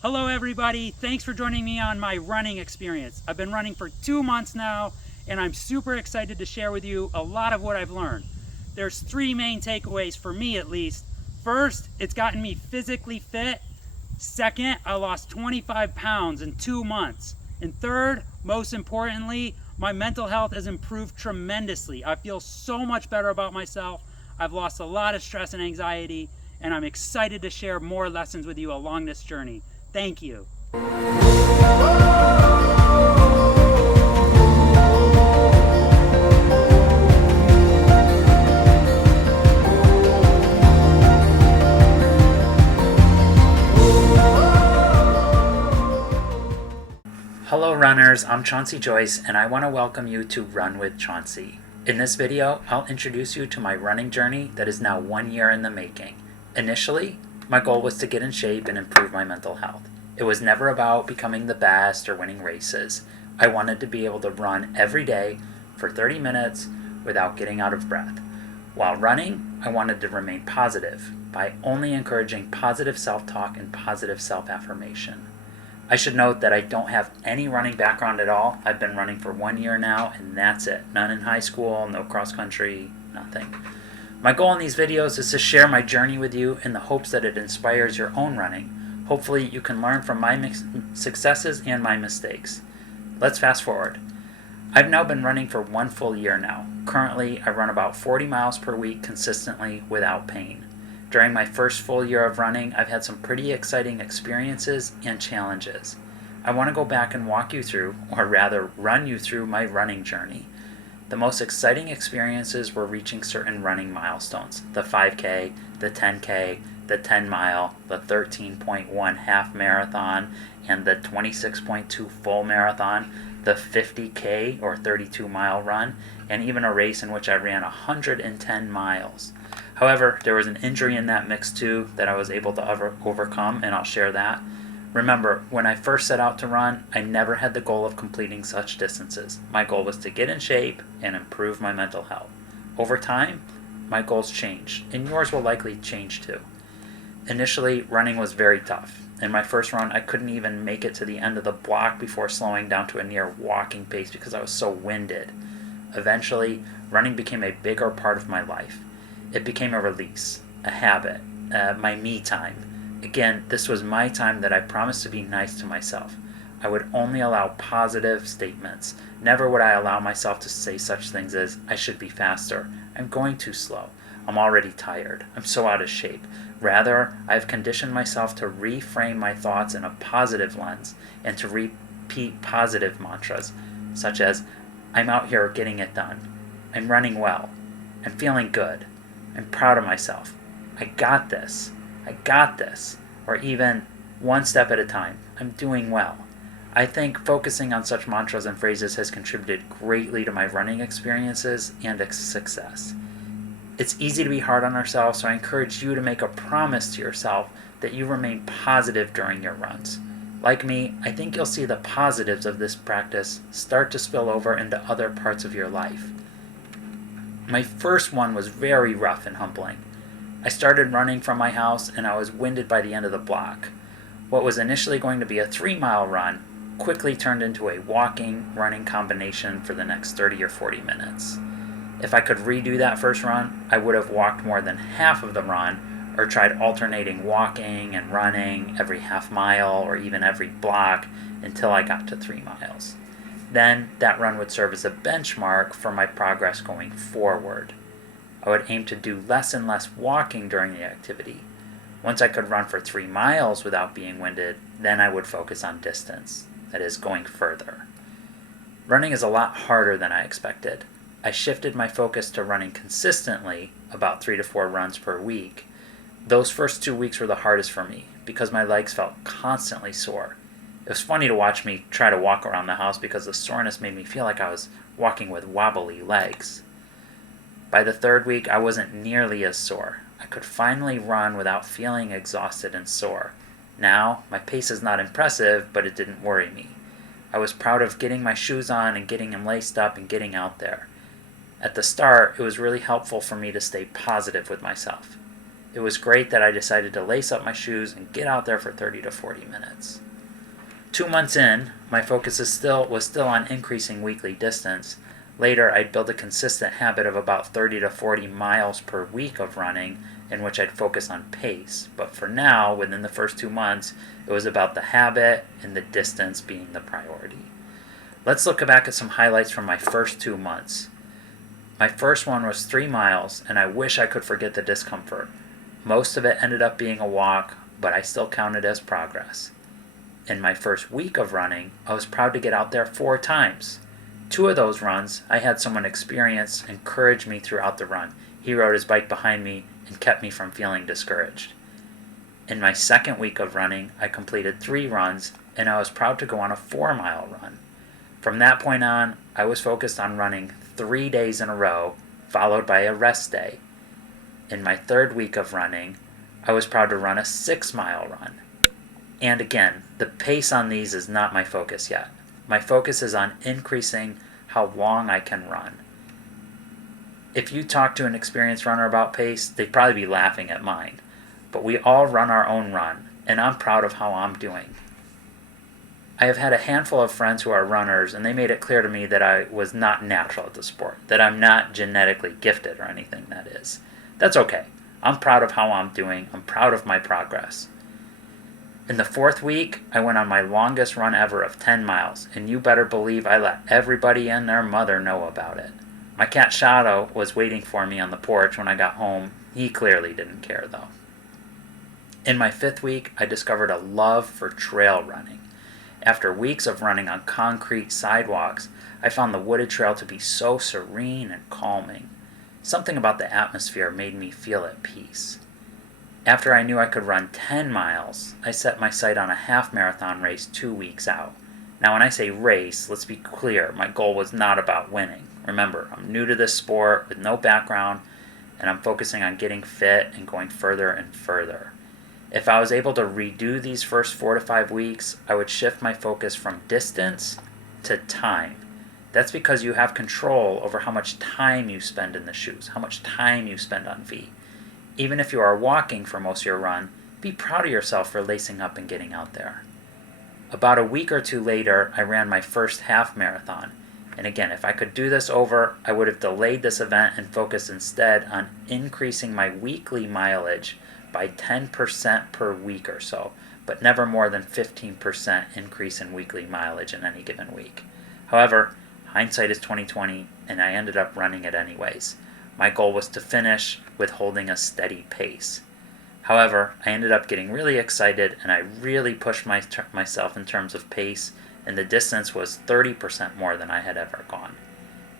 Hello everybody, thanks for joining me on my running experience. I've been running for 2 months now and I'm super excited to share with you a lot of what I've learned. There's 3 main takeaways for me at least. First, it's gotten me physically fit. Second, I lost 25 pounds in 2 months. And third, most importantly, my mental health has improved tremendously. I feel so much better about myself. I've lost a lot of stress and anxiety, and I'm excited to share more lessons with you along this journey. Thank you. Hello runners, I'm Chauncey Joyce and I want to welcome you to Run with Chauncey. In this video, I'll introduce you to my running journey that is now 1 year in the making. Initially, my goal was to get in shape and improve my mental health. It was never about becoming the best or winning races. I wanted to be able to run every day for 30 minutes without getting out of breath. While running, I wanted to remain positive by only encouraging positive self-talk and positive self-affirmation. I should note that I don't have any running background at all. I've been running for 1 year now and that's it. None in high school, no cross country, nothing. My goal in these videos is to share my journey with you in the hopes that it inspires your own running. Hopefully you can learn from my successes and my mistakes. Let's fast forward. I've now been running for 1 full year now. Currently, I run about 40 miles per week consistently without pain. During my first full year of running, I've had some pretty exciting experiences and challenges. I want to go back and walk you through, or rather run you through my running journey. The most exciting experiences were reaching certain running milestones. The 5K, the 10K, the 10 mile, the 13.1 half marathon, and the 26.2 full marathon, the 50K or 32 mile run, and even a race in which I ran 110 miles. However, there was an injury in that mix too that I was able to overcome, and I'll share that. Remember, when I first set out to run, I never had the goal of completing such distances. My goal was to get in shape and improve my mental health. Over time, my goals changed, and yours will likely change too. Initially, running was very tough. In my first run, I couldn't even make it to the end of the block before slowing down to a near walking pace because I was so winded. Eventually, running became a bigger part of my life. It became a release, a habit, my me time. Again, this was my time that I promised to be nice to myself. I would only allow positive statements. Never would I allow myself to say such things as, I should be faster, I'm going too slow, I'm already tired, I'm so out of shape. Rather, I've conditioned myself to reframe my thoughts in a positive lens and to repeat positive mantras, such as, I'm out here getting it done, I'm running well, I'm feeling good, I'm proud of myself, I got this, or even one step at a time, I'm doing well. I think focusing on such mantras and phrases has contributed greatly to my running experiences and success. It's easy to be hard on ourselves, so I encourage you to make a promise to yourself that you remain positive during your runs. Like me, I think you'll see the positives of this practice start to spill over into other parts of your life. My first one was very rough and humbling. I started running from my house and I was winded by the end of the block. What was initially going to be a 3-mile run quickly turned into a walking-running combination for the next 30 or 40 minutes. If I could redo that first run, I would have walked more than half of the run or tried alternating walking and running every half mile or even every block until I got to 3 miles. Then that run would serve as a benchmark for my progress going forward. I would aim to do less and less walking during the activity. Once I could run for 3 miles without being winded, then I would focus on distance, that is, going further. Running is a lot harder than I expected. I shifted my focus to running consistently, about 3 to 4 runs per week. Those first 2 weeks were the hardest for me because my legs felt constantly sore. It was funny to watch me try to walk around the house because the soreness made me feel like I was walking with wobbly legs. By the 3rd week, I wasn't nearly as sore. I could finally run without feeling exhausted and sore. Now, my pace is not impressive, but it didn't worry me. I was proud of getting my shoes on and getting them laced up and getting out there. At the start, it was really helpful for me to stay positive with myself. It was great that I decided to lace up my shoes and get out there for 30 to 40 minutes. 2 months in, my focus was still on increasing weekly distance. Later, I'd build a consistent habit of about 30 to 40 miles per week of running, in which I'd focus on pace. But for now, within the first 2 months, it was about the habit and the distance being the priority. Let's look back at some highlights from my first 2 months. My first one was 3 miles, and I wish I could forget the discomfort. Most of it ended up being a walk, but I still count it as progress. In my first week of running, I was proud to get out there 4 times. 2 of those runs, I had someone experienced encourage me throughout the run. He rode his bike behind me and kept me from feeling discouraged. In my second week of running, I completed 3 runs, and I was proud to go on a 4-mile run. From that point on, I was focused on running 3 days in a row, followed by a rest day. In my third week of running, I was proud to run a 6-mile run. And again, the pace on these is not my focus yet. My focus is on increasing how long I can run. If you talk to an experienced runner about pace, they'd probably be laughing at mine. But we all run our own run, and I'm proud of how I'm doing. I have had a handful of friends who are runners, and they made it clear to me that I was not natural at the sport, that I'm not genetically gifted or anything, that is. That's okay. I'm proud of how I'm doing. I'm proud of my progress. In the 4th week, I went on my longest run ever of 10 miles, and you better believe I let everybody and their mother know about it. My cat Shadow was waiting for me on the porch when I got home. He clearly didn't care, though. In my 5th week, I discovered a love for trail running. After weeks of running on concrete sidewalks, I found the wooded trail to be so serene and calming. Something about the atmosphere made me feel at peace. After I knew I could run 10 miles, I set my sight on a half marathon race 2 weeks out. Now when I say race, let's be clear, my goal was not about winning. Remember, I'm new to this sport with no background, and I'm focusing on getting fit and going further and further. If I was able to redo these first 4 to 5 weeks, I would shift my focus from distance to time. That's because you have control over how much time you spend in the shoes, how much time you spend on feet. Even if you are walking for most of your run, be proud of yourself for lacing up and getting out there. About a week or 2 later, I ran my first half marathon. And again, if I could do this over, I would have delayed this event and focused instead on increasing my weekly mileage by 10% per week or so, but never more than 15% increase in weekly mileage in any given week. However, hindsight is 20/20, and I ended up running it anyways. My goal was to finish with holding a steady pace. However, I ended up getting really excited, and I really pushed myself in terms of pace, and the distance was 30% more than I had ever gone.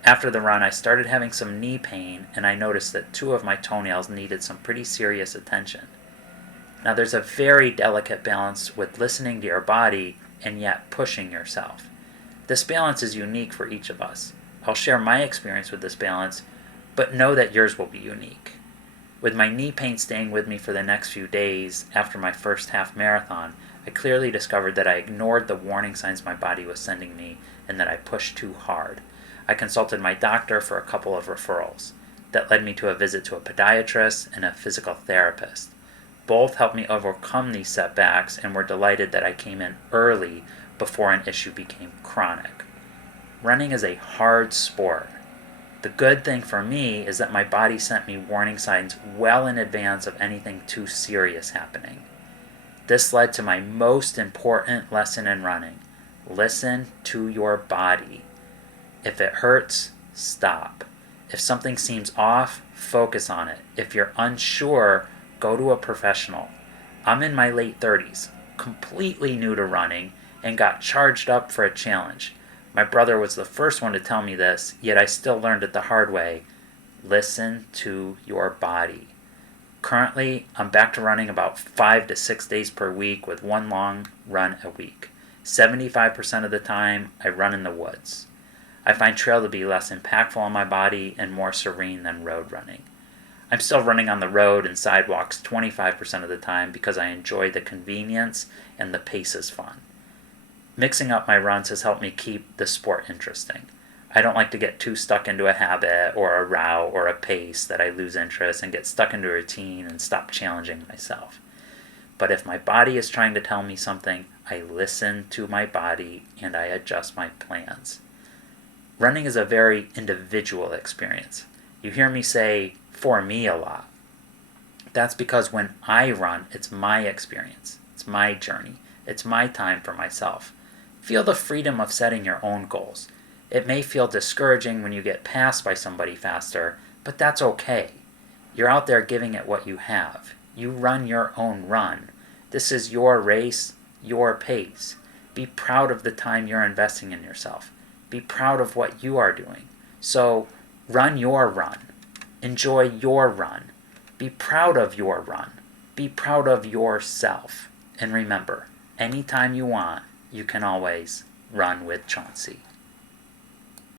After the run, I started having some knee pain, and I noticed that 2 of my toenails needed some pretty serious attention. Now, there's a very delicate balance with listening to your body and yet pushing yourself. This balance is unique for each of us. I'll share my experience with this balance, but know that yours will be unique. With my knee pain staying with me for the next few days after my first half marathon, I clearly discovered that I ignored the warning signs my body was sending me and that I pushed too hard. I consulted my doctor for a couple of referrals. That led me to a visit to a podiatrist and a physical therapist. Both helped me overcome these setbacks and were delighted that I came in early before an issue became chronic. Running is a hard sport. The good thing for me is that my body sent me warning signs well in advance of anything too serious happening. This led to my most important lesson in running. Listen to your body. If it hurts, stop. If something seems off, focus on it. If you're unsure, go to a professional. I'm in my late 30s, completely new to running, and got charged up for a challenge. My brother was the first one to tell me this, yet I still learned it the hard way. Listen to your body. Currently, I'm back to running about 5 to 6 days per week with 1 long run a week. 75% of the time, I run in the woods. I find trail to be less impactful on my body and more serene than road running. I'm still running on the road and sidewalks 25% of the time because I enjoy the convenience and the pace is fun. Mixing up my runs has helped me keep the sport interesting. I don't like to get too stuck into a habit or a route or a pace that I lose interest and get stuck into a routine and stop challenging myself. But if my body is trying to tell me something, I listen to my body and I adjust my plans. Running is a very individual experience. You hear me say, for me, a lot. That's because when I run, it's my experience. It's my journey. It's my time for myself. Feel the freedom of setting your own goals. It may feel discouraging when you get passed by somebody faster, but that's okay. You're out there giving it what you have. You run your own run. This is your race, your pace. Be proud of the time you're investing in yourself. Be proud of what you are doing. So run your run. Enjoy your run. Be proud of your run. Be proud of yourself. And remember, anytime you want, you can always run with Chauncey.